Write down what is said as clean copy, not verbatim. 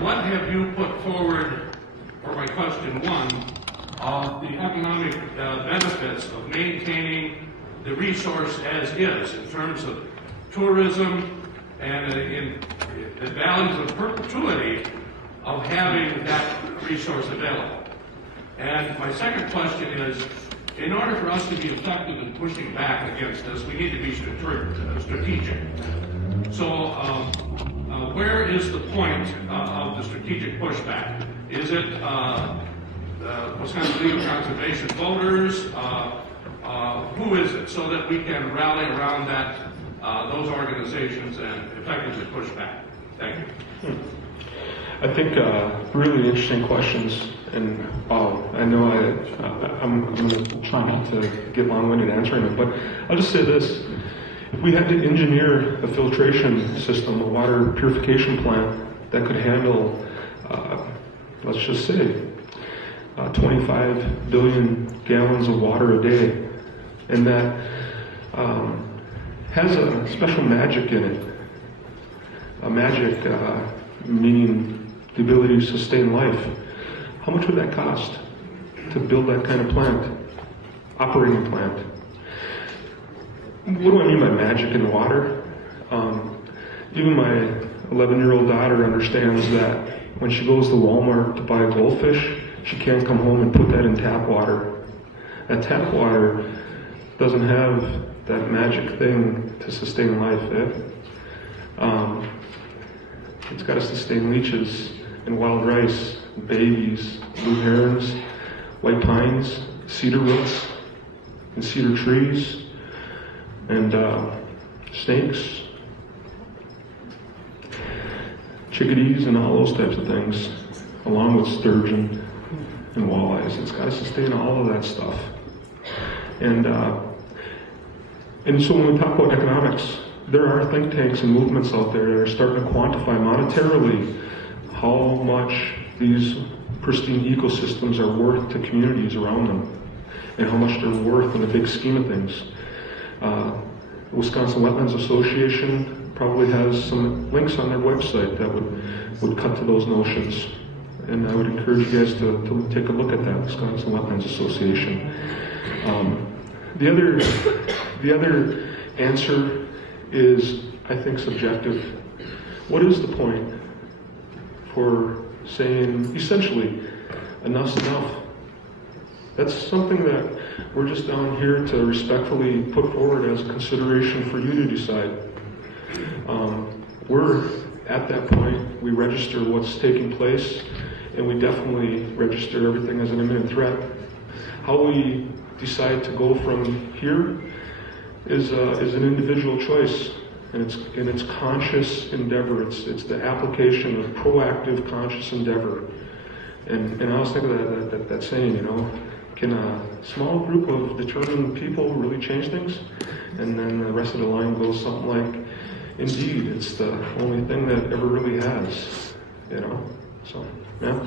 what have you put forward for my question one, the economic benefits of maintaining the resource as is in terms of tourism and in the values of perpetuity of having that resource available? And my second question is, in order for us to be effective in pushing back against this, we need to be strategic. So where is the point of the strategic pushback? Is it Wisconsin League of Conservation voters? Who is it, so that we can rally around that, those organizations and effectively push back? Thank you. I think really interesting questions, and I know I'm going to try not to get long-winded answering them, but I'll just say this. If we had to engineer a filtration system, a water purification plant that could handle, let's just say, 25 billion gallons of water a day, and that has a special magic in it, a magic meaning the ability to sustain life, how much would that cost to build that kind of plant, operating plant? What do I mean by magic in the water? Even my 11-year-old daughter understands that when she goes to Walmart to buy a goldfish, she can't come home and put that in tap water. That tap water doesn't have that magic thing to sustain life. It's got to sustain leeches and wild rice, babies, blue herons, white pines, cedar roots, and cedar trees, and snakes, chickadees, and all those types of things, along with sturgeon and walleyes. It's got to sustain all of that stuff. And so when we talk about economics, there are think tanks and movements out there that are starting to quantify monetarily how much these pristine ecosystems are worth to communities around them, and how much they're worth in the big scheme of things. The Wisconsin Wetlands Association probably has some links on their website that would cut to those notions. And I would encourage you guys to take a look at that, Wisconsin Wetlands Association. The other answer is, I think, subjective. What is the point for saying, essentially, enough's enough? That's something that we're just down here to respectfully put forward as a consideration for you to decide. We're at that point. We register what's taking place, and we definitely register everything as an imminent threat. How we decide to go from here is an individual choice, and it's conscious endeavor. It's the application of proactive conscious endeavor. And I always think of that saying, you know, can a small group of determined people really change things? And then the rest of the line goes something like, indeed, it's the only thing that ever really has, you know? So, yeah.